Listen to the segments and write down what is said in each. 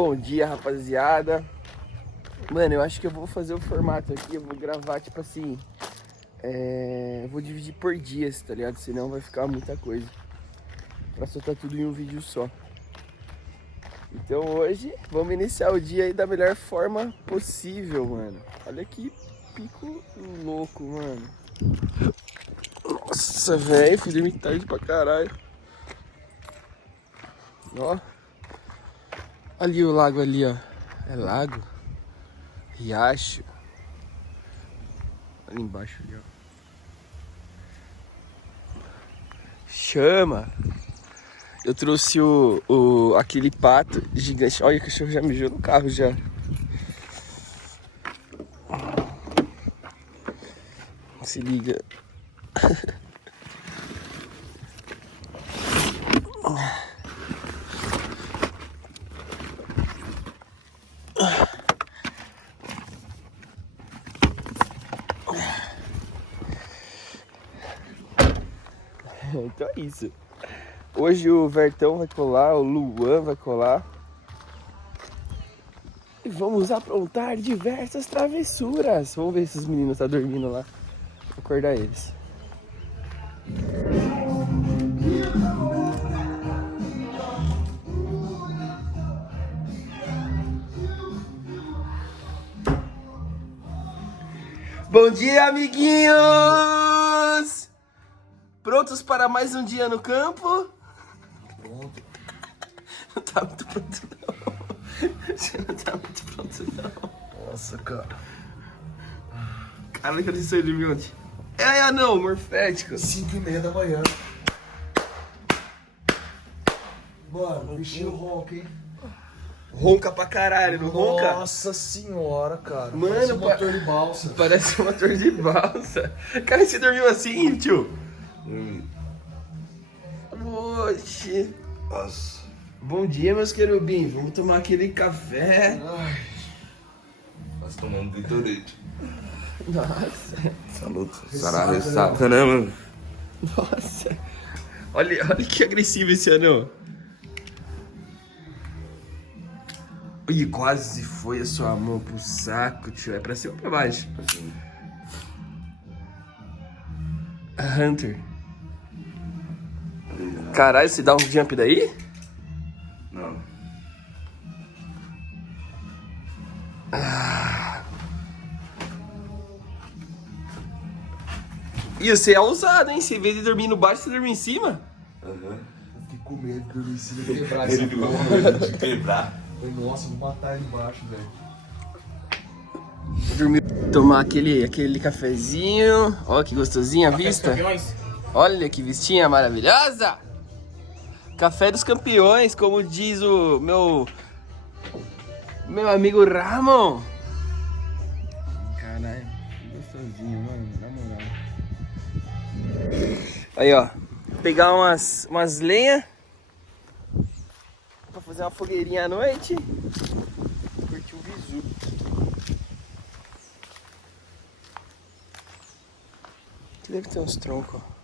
Bom dia, rapaziada. Mano, eu acho que eu vou fazer o formato aqui. Eu vou gravar, tipo assim, eu vou dividir por dias, tá ligado? Senão vai ficar muita coisa pra soltar tudo em um vídeo só. Então hoje, vamos iniciar o dia aí da melhor forma possível, mano. Olha que pico louco, mano. Nossa, velho, fui dormir tarde pra caralho. Ó. Ali o lago ali, ó. É lago? Riacho. Ali embaixo ali, ó. Chama. Eu trouxe aquele pato gigante. Olha, o cachorro já mijou no carro já. Se liga. Então é isso. Hoje o Vertão vai colar, o Luan vai colar. E vamos aprontar diversas travessuras. Vamos ver se os meninos estão dormindo lá. Vou acordar eles. Bom dia, amiguinhos! Prontos para mais um dia no campo? Pronto. Não tá muito pronto, não. Você não tá muito pronto, não. Nossa, cara. Cara, que eu disse ele ontem. É, não, morfético. 5h30 da manhã. Mano, o bichinho ronca, hein? Ronca pra caralho, não ronca? Nossa senhora, cara. Mano, parece um motor de balsa. Parece um motor de balsa. Cara, você dormiu assim, tio? Oxi. Nossa. Bom dia, meus querubins. Vamos tomar aquele café. Ai. Nós tomando Gatorade. Nossa. Saludo. Ressaca, Sará, né, ressaca, né, mano? Nossa. Olha que agressivo esse anão. Ih, quase foi a sua mão pro saco, tio. É pra cima ou pra baixo? Hunter. Caralho, você dá um jump daí? Não. E você é ousado, hein? Você, em vez de dormir no baixo, você dorme em cima? Aham. Eu fiquei com medo de dormir em cima e quebrar Ele essa ficou porra. com medo de quebrar. Falei, nossa, vou matar ele embaixo, velho. Dormir, tomar aquele cafezinho. Olha que gostosinha a vista. Olha que vistinha maravilhosa. Café dos campeões, como diz o meu amigo Ramon. Caralho, que gostosinho, mano, na moral. Aí, ó, pegar umas lenhas pra fazer uma fogueirinha à noite. Curtir o visu. Aqui deve ter uns troncos, ó.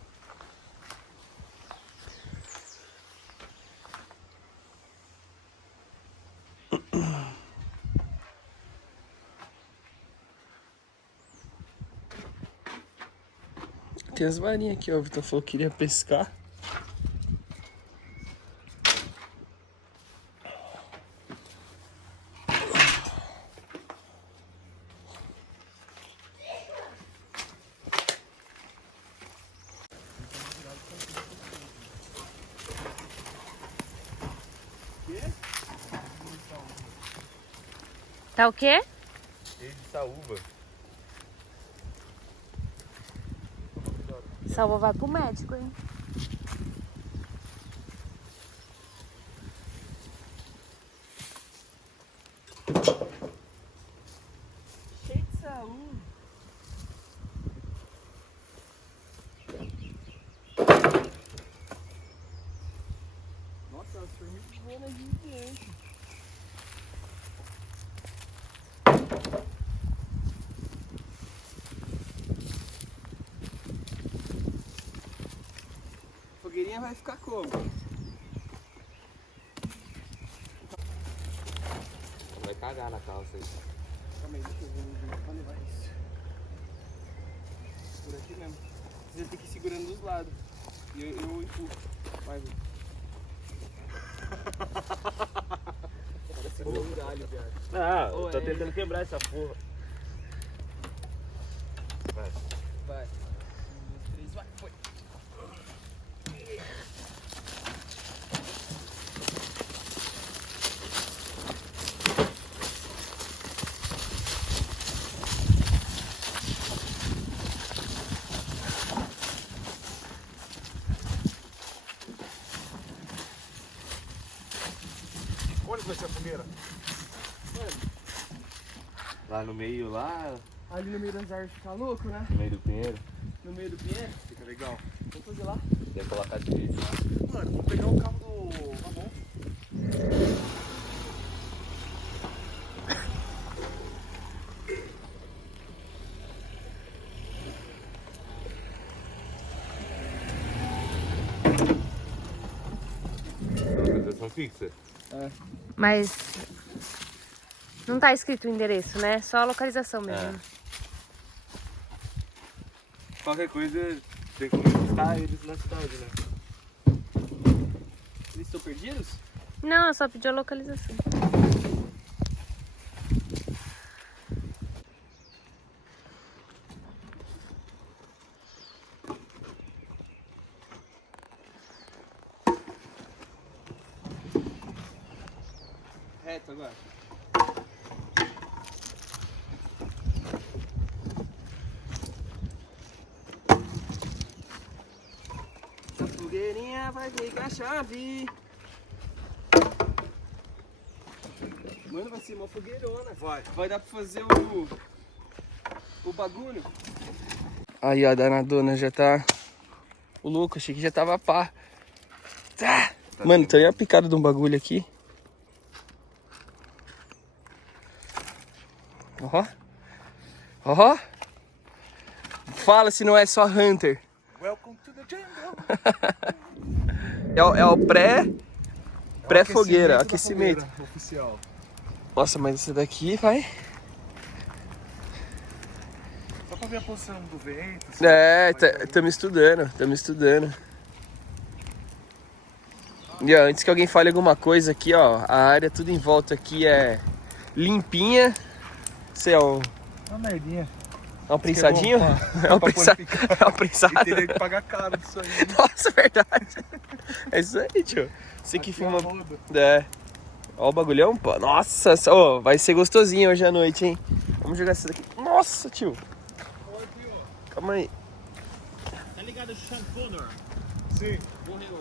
Tem as varinhas aqui, ó. O Vitor falou que queria pescar. Tá o quê? Cheio de saúva. Salva vai pro médico, hein? Cheio de saúde. Nossa, as formigas voando gigante. A fogueirinha vai ficar como? cagar na calça aí. Calma aí, deixa eu ver pra levar isso. Por aqui mesmo. Você vai ter que ir segurando dos lados. E eu empurro. Vai, velho. Parece um galho, viado. Ah, Ô, eu tô é- tentando quebrar essa porra. Vai. Vai. 1, 2, 3, vai. Foi. Onde vai ser a fogueira? Lá no meio, lá Ali no meio das árvores fica louco, né? no meio do pinheiro. No meio do pinheiro. Fica legal. Vamos fazer lá. Deve colocar direito lá. Mano, vou pegar o carro do Ramon. Localização fixa. Mas não tá escrito o endereço, né? Só a localização mesmo. Qualquer coisa tem como buscar eles na cidade, né? Eles estão perdidos? Não, eu só pedi a localização. Reto agora. Essa fogueirinha vai ligar a chave. Mano, vai ser uma fogueirona. Vai dar pra fazer o bagulho. Aí, ó, a danadona já tá... O louco, achei que já tava pá. Tá. Mano, tem a picada de um bagulho aqui. Ó. Ó. Fala se não é só Hunter. Welcome to the jungle. É o pré-fogueira, aquecimento. Da fogueira oficial. Nossa, mas esse daqui vai... Só pra ver a posição do vento. É, estamos estudando. E ó, antes que alguém fale alguma coisa aqui, ó, a área tudo em volta aqui é limpinha. Sei, é um merdinha. prensadinho? É um prensado. É um prensado. E teria que pagar caro disso aí. Nossa, verdade. É isso aí, tio. Você que filma. Roda. É. Ó o bagulhão, pô. Nossa, ó, vai ser gostosinho hoje à noite, hein? Vamos jogar isso daqui. Nossa, tio. Calma aí. Tá ligado o Sean Connor? Sim. Morreu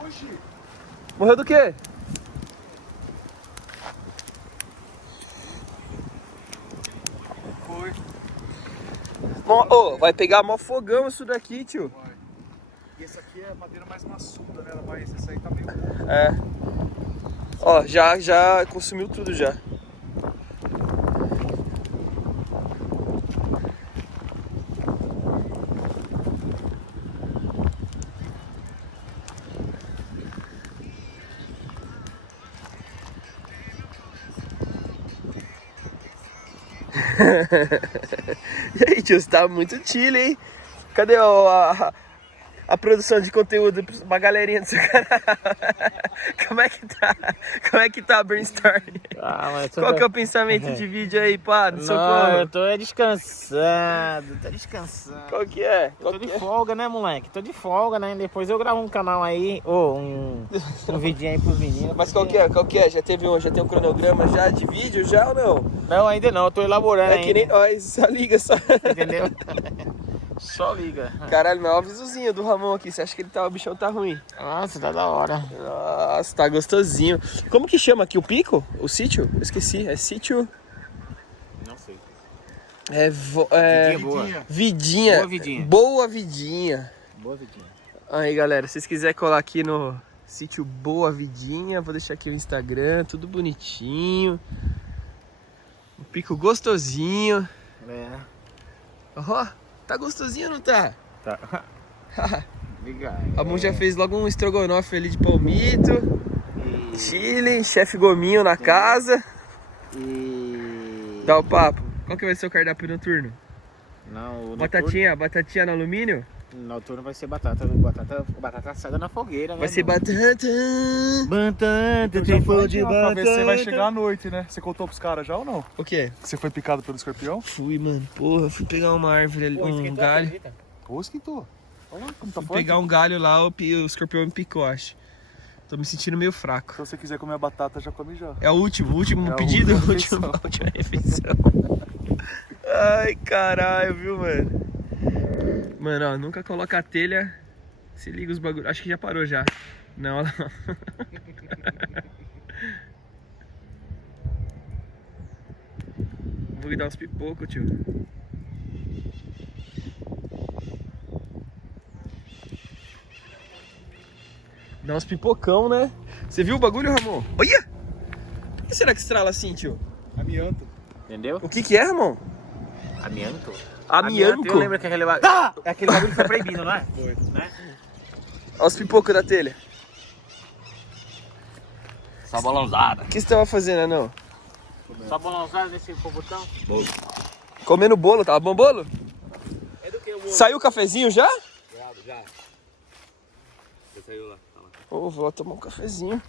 hoje. Hoje? Morreu do quê? Foi. Ô, vai pegar mó fogão isso daqui, tio. Vai. E essa aqui é a madeira mais maçuda, né? Ela vai... Essa aí tá meio... É. Ó, já consumiu tudo já. E aí, tio, você tá muito chill, hein? Cadê a produção de conteúdo pra galerinha do seu canal? Como é que tá a brainstorm? Ah, mas Qual que é o pensamento de vídeo aí, pá? Do Não, socorro? eu tô descansado, Qual que é? Tô de folga, né, moleque? Tô de folga, né? Depois eu gravo um canal aí, ou um vidinho aí pros meninos. Mas qual que é? Já tem um cronograma já de vídeo já ou não? Não, ainda não, eu tô elaborando É ainda. que nem nós, só liga só. Entendeu? Só liga. Caralho, mas é o vizuzinho do Ramon aqui. Você acha que o bichão tá ruim? Nossa, tá da hora. Nossa, tá gostosinho. Como que chama aqui o pico? O sítio? Eu esqueci. É sítio... Não sei. É Boa. Vidinha. Boa Vidinha. Boa Vidinha. Boa vidinha. Aí, galera, se vocês quiserem colar aqui no sítio Boa Vidinha, vou deixar aqui o Instagram, tudo bonitinho. Um pico gostosinho. É. Ó, tá gostosinho, não tá? Tá. Liga. A Mon já fez logo um estrogonofe ali de palmito. Chile, chefe Gominho na casa. E... Dá o papo. Qual que vai ser o cardápio noturno? Não, o Batatinha no alumínio? noturno vai ser batata assada na fogueira, né? Vai ser batata. Batata, Já foi pra ver se você vai chegar à noite, né? Você contou pros caras já ou não? O quê? Que você foi picado pelo escorpião? Fui, mano. Porra, fui pegar uma árvore ali, um galho. Pô, esquentou. Olha como tá Fui forte. pegar um galho lá, o escorpião me picou, acho. Tô me sentindo meio fraco. Se você quiser comer a batata, já come já. É o último É a pedido, última a última refeição. Ai, caralho, viu, mano? Mano, ó, nunca coloca a telha. Se liga os bagulhos. Acho que já parou já. Não, ela não. Vou dar uns pipocos, tio. Dá uns pipocão, né? Você viu o bagulho, Ramon? Olha! Por que será que estrala assim, tio? Amianto. Entendeu? O que que é, Ramon? Amianto. Amianco? Eu lembro que aquele bagulho... É aquele bagulho que foi proibido, não é? Foi. Né? Olha os pipocos da telha. Só balãozada. O que você tava fazendo, Anão? Só balançar nesse botão. Comendo bolo, tava bom bolo? É do que o bolo? Saiu o cafezinho já? Já. Você saiu lá. Tá lá. Ô, vou lá tomar um cafezinho.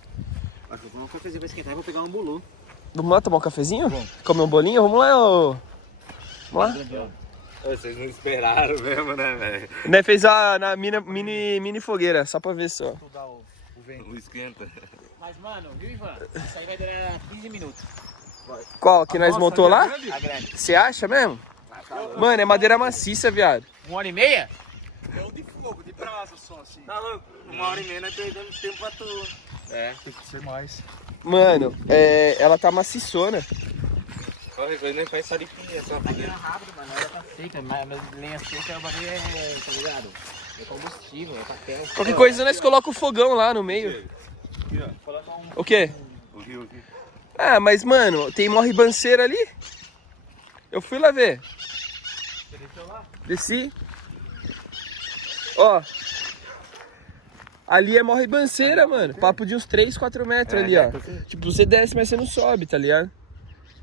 Acho que eu vou um cafezinho pra esquentar e vou pegar um bolo. Vamos lá tomar um cafezinho? Comer um bolinho? Vamos lá, ô. Vamos lá? Vocês não esperaram mesmo, né, velho? Né, fez na mini fogueira, só pra ver só. Não esquenta. Mas, mano, viu, Ivan? Isso aí vai durar 15 minutos. Qual? Que nós montou lá? A grande. Você acha mesmo? Mano, é madeira maciça, viado. 1h30? Não de fogo, de brasa só assim. Tá louco? 1h30 nós perdemos tempo pra tu. Tem que ser mais. Mano, ela tá maciçona. Qualquer coisa nem faz saripinha, só Tá indo rápido, mano. Ela tá seca. Mas lenha seca, o bagulho tá ligado? É combustível, é papel. Qualquer coisa nós coloca o fogão lá no meio. O quê? O rio aqui. Ah, mas mano, tem uma ribanceira ali. Eu fui lá ver. Você desceu lá? Desci. Ó. Ali é mó ribanceira, mano. Papo de uns 3, 4 metros ali, ó. Tipo, você desce, mas você não sobe, tá ligado?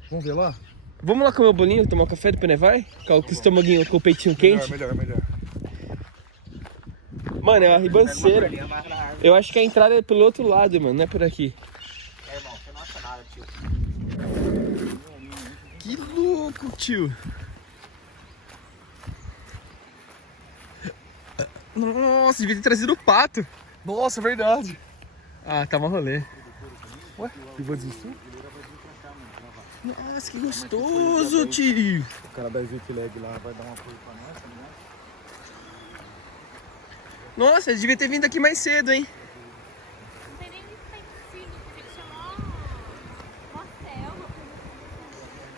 Vamos ver lá? Vamos lá comer o bolinho, tomar um café, depois né, vai? Com o estomaguinho, com o peitinho quente. Melhor. Mano, é uma ribanceira. Eu acho que a entrada é pelo outro lado, mano, não é por aqui. É, irmão, você não acha nada, tio. Que louco, tio. Nossa, devia ter trazido o pato. Nossa, é verdade. Ah, tá uma rolê. Ué, eu vou desistir? Nossa, que gostoso, tio. O cara da Zip Leg lá vai dar uma apoio pra nós, tá ligado? Nossa, devia ter vindo aqui mais cedo, hein? Não tem nem utensílio, tem que chamar uma selva.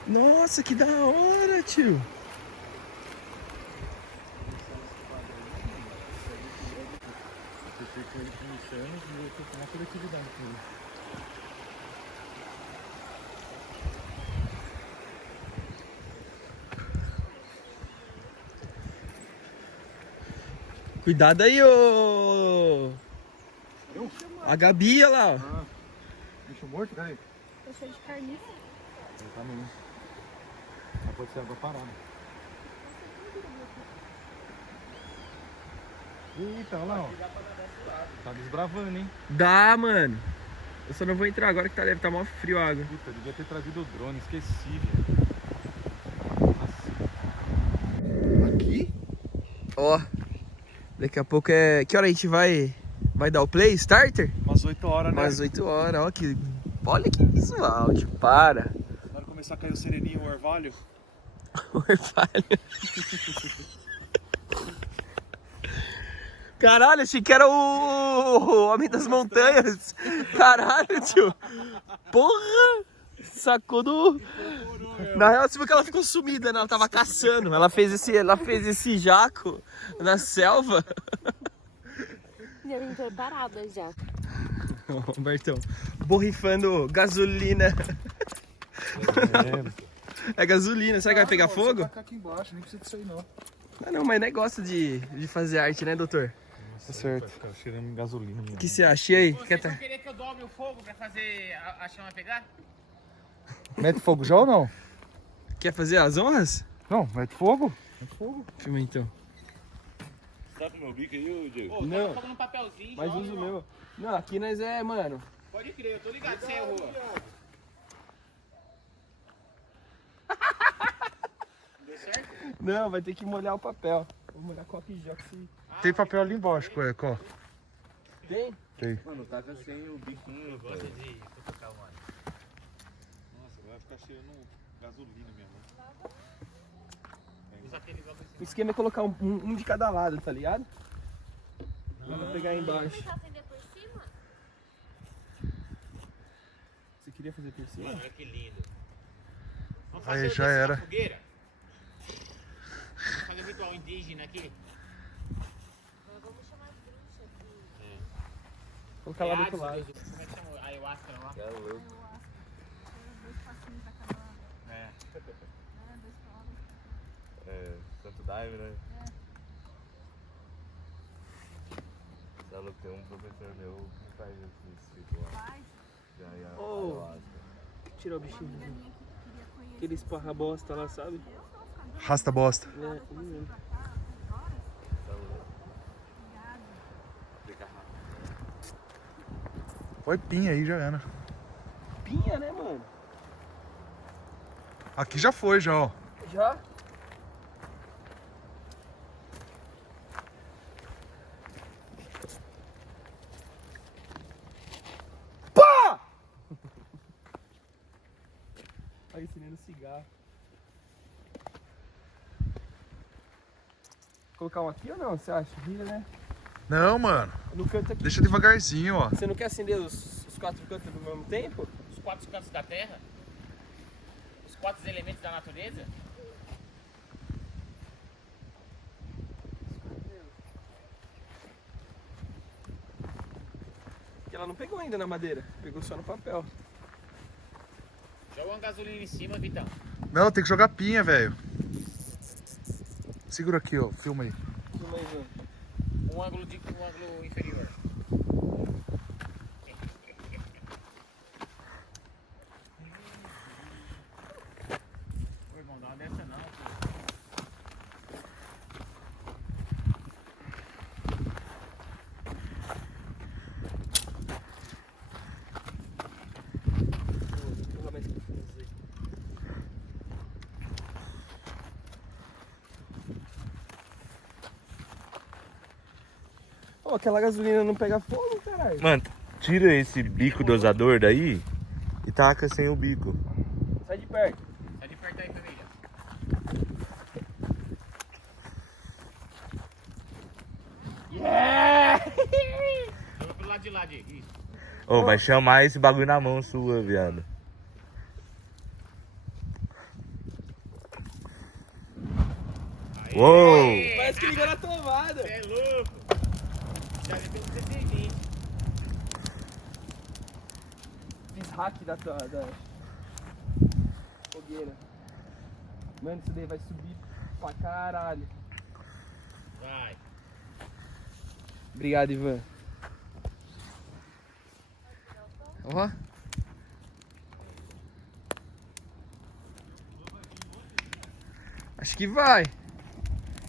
Nossa, que da hora, tio. Eu fiquei com ele começando e eu tô com uma coletividade com ele. Cuidado aí, ô. A Gabi, olha lá, ó. Bicho morto, cadê? Tô cheio de carniça. Ele tá mesmo. Mas pode ser água parada. Eita, olha lá, ó. Tá desbravando, hein? Dá, mano. Eu só não vou entrar agora que deve estar mó frio a água. Puta, devia ter trazido o drone, esqueci. Aqui? Ó. Daqui a pouco é... Que hora a gente vai dar o play? Starter? Umas 8 horas, né? Umas 8 horas, ó. Que... Olha que visual, tio. Para. Na hora que começar a cair o sereninho, o orvalho. O orvalho. Caralho, achei que era o Homem das Montanhas. Caralho, tio. Porra. Sacou do... Na real, você viu que ela ficou sumida, né? Ela tava caçando. Ela fez esse jaco na selva. Já vim preparada já. Ó, Robertão, borrifando gasolina. É gasolina. Será que vai pegar fogo? Você tacar aqui embaixo, nem precisa disso aí, não. Ah, não, mas negócio de fazer arte, né, doutor? Tá certo. Tá cheirando gasolina. O que você acha? E aí? Vocês vão querer que eu dome o fogo pra fazer a chama pegar? Mete fogo já ou não? Quer fazer as honras? Não, mete fogo. Mete fogo. Filma então. Tá com o meu bico aí, ô Diego? Ô, Não. tá falando um papelzinho. Mas ó, usa o irmão. meu. Não, aqui nós é, mano. Pode crer, eu tô ligado se é rua. Deu certo? Não, vai ter que molhar o papel. Vou molhar com a pijox. Tem papel ali embaixo, cueca, ó. Tem? Tem. Mano, tá sem o biquinho. Gosta de cutucar o óleo. Nossa, vai ficar cheirando gasolina mesmo. Usa aquele igual O esquema é colocar um de cada lado, tá ligado? Dá pra pegar aí embaixo. acender por cima? Você queria fazer por cima? Mano, olha que lindo. Vamos Aí, fazer já o descer era. na fogueira? Vamos fazer o ritual indígena aqui? Vamos chamar as bruxas aqui. Colocar lá do outro lado. Como é que chama? Ayahuasca lá? É louco. É. É, Santo Daime, né? Tá louco, tem um professor meu que faz esse ritual. Já, Oh. ayahuasca. Tirar o bichinho. Aquele esparra bosta lá, sabe? Rasta bosta. É, ele mesmo. Tá louco. Põe pinha aí, já era. Pinha, né, mano? Aqui já foi, já, ó. Já? Pá! Aí, acendendo cigarro. Colocar um aqui ou não? Você acha? Vira, né? Não, mano. No canto aqui. Deixa devagarzinho, ó. Você não quer acender os 4 cantos do mesmo tempo? Os 4 cantos da terra? Os 4 elementos da natureza? Porque ela não pegou ainda na madeira, pegou só no papel. Joga uma gasolina em cima, Vitão. Não, tem que jogar pinha, velho. Segura aqui, ó. Filma aí. Filma aí, João. Um ângulo inferior. Ô, irmão, dá uma dessa não, pô. Ô, aquela gasolina não pega fogo, caralho. Mano, tira esse bico dosador daí e taca sem o bico. Sai de perto. Sai de perto aí, família. Yeah! Joga pro lado de lá, Diego. Isso. Ô, vai chamar esse bagulho na mão sua, viado. Aê! Uou! Parece que ligou na tomada. Você é louco. Já deve ter uns 16. Fiz hack da fogueira. Mano, isso daí vai subir pra caralho. Vai. Obrigado, Ivan. Ó. Acho que vai.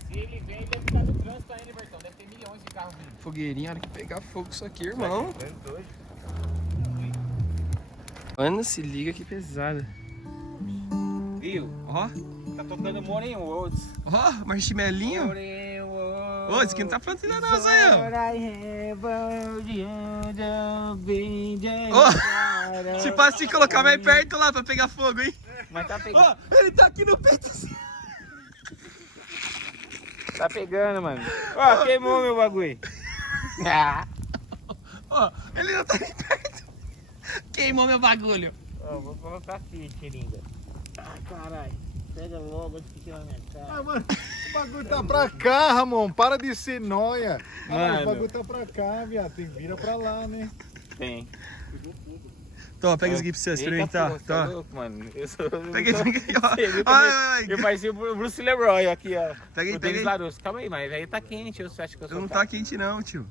Se ele vem, ele deve ficar no trânsito ainda, Bertão. Deve ter milhões de carros vindo. Fogueirinha, a hora que pegar fogo isso aqui, irmão. Mano, se liga que pesada. Viu? Ó, Tá tocando Morning Words. ó, marshmallinho. Morning Words. Ô, esse aqui não tá pronto ainda não, Zé. Ó, se passa se colocar mais perto lá pra pegar fogo, hein? Mas tá pegando. Ó, ele tá aqui no peito assim. Tá pegando, mano. Ó, queimou meu bagulho. Ó, ele não tá nem perto. Queimou meu bagulho. Ó, vou colocar aqui, tiringa. Ah, caralho. Pega logo antes que tira na minha cara. Ah, mano, o bagulho tá pra cá, Ramon. Para de ser noia. Mano. O bagulho tá pra cá, viado. Tem vira pra lá, né? Tem. Toma, pega isso aqui pra você experimentar. Eita, porra, tá Tá. louco, mano. Eu sou... Peguei, peguei, ó. Você viu Ai, como ai, eu parecia o Bruce Leroy aqui, ó. Peguei, O Denis peguei. Larusso. Calma aí, mas aí tá quente. Eu acho que eu sou Não tá quente não, tio.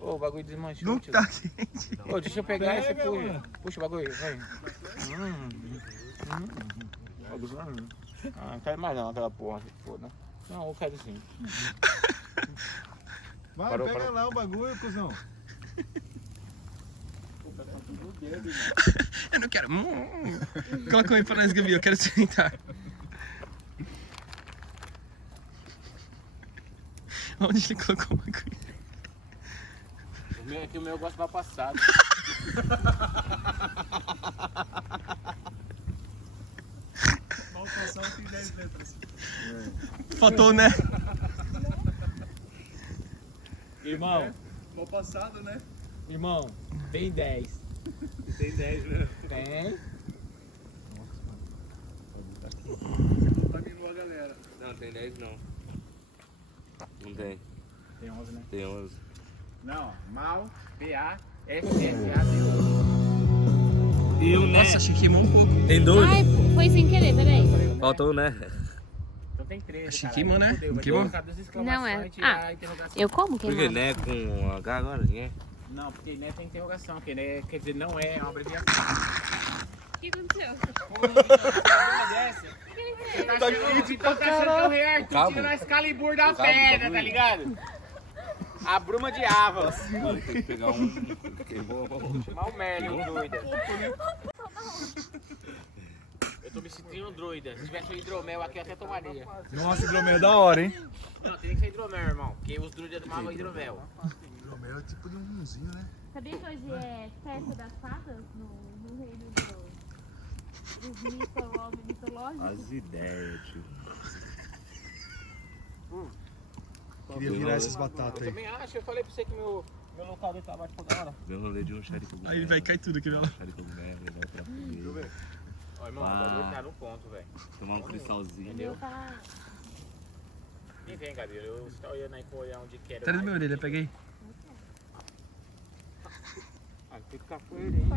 Ô, o bagulho desmanchou, Não tio. tá quente. Ô, deixa eu pegar esse Pega, puxa. mano. Puxa o bagulho, vai. Ah, não quero mais não, aquela porra. Foda. Não, eu quero sim. Vai, Parou, pega parou. lá o bagulho, cuzão. Eu não quero. Coloca aí pra nós, Gabi, eu quero sentar. Onde ele colocou o bagulho? O meu eu gosto pra passado. Malfação tem 10 letras. Faltou, né? Irmão, Mal passado, né? irmão, tem 10. Tem 10, né? Tem. Contaminou a galera. Não, tem 10 não. Não tem. Tem 11, né? Tem 11. Não, mal, P-A-S-S-A-D-O. E o Nossa, achei que queimou um pouco. Tem 12? Ai, foi sem querer, peraí. Faltou um, né? Então tem 13. Achei que caralho. queimou, né? Fudeu, vai Queimou? colocar duas exclamações Não é. e tirar a interrogação. Eu como Por que, queimado? né? Com H agora, né? Não, porque né tem interrogação, que né quer dizer não é uma abreviação. O que aconteceu? Tá aqui, tá achando que é o Rei Arthur cabo. tirando a Excalibur da cabo, pedra, bagulho. tá ligado? A bruma de Avas. Mano, tem que pegar um. Queimou a mão. Mal merda, um druida. Eu tô me sentindo um druida. Se tivesse um hidromel aqui, eu até tomaria. Nossa, hidromel é da hora, hein? Não, tem que ser hidromel, irmão. Porque os druidas tomavam hidromel. Hidromel é tipo de um vinhozinho, né? Sabia que hoje é festa das fadas no reino dos mitológicos? As ideias, tio. Queria virar essas batatas Eu aí. também acho, eu falei pra você que meu local dele tava tipo da hora. Deu um rolê de um chá de cogumelo. Aí vai cair tudo aqui, ó. Chá de cogumelo, levar pra comer. Ó, irmão, o bagulho tá no ponto, velho. Tomar um cristalzinho. Entendeu? Tá. Nem vem, Gabi. Eu estou olhando aí pra olhar onde quero. Atrás da minha orelha, peguei. Ah, tem que ficar com ele, hein?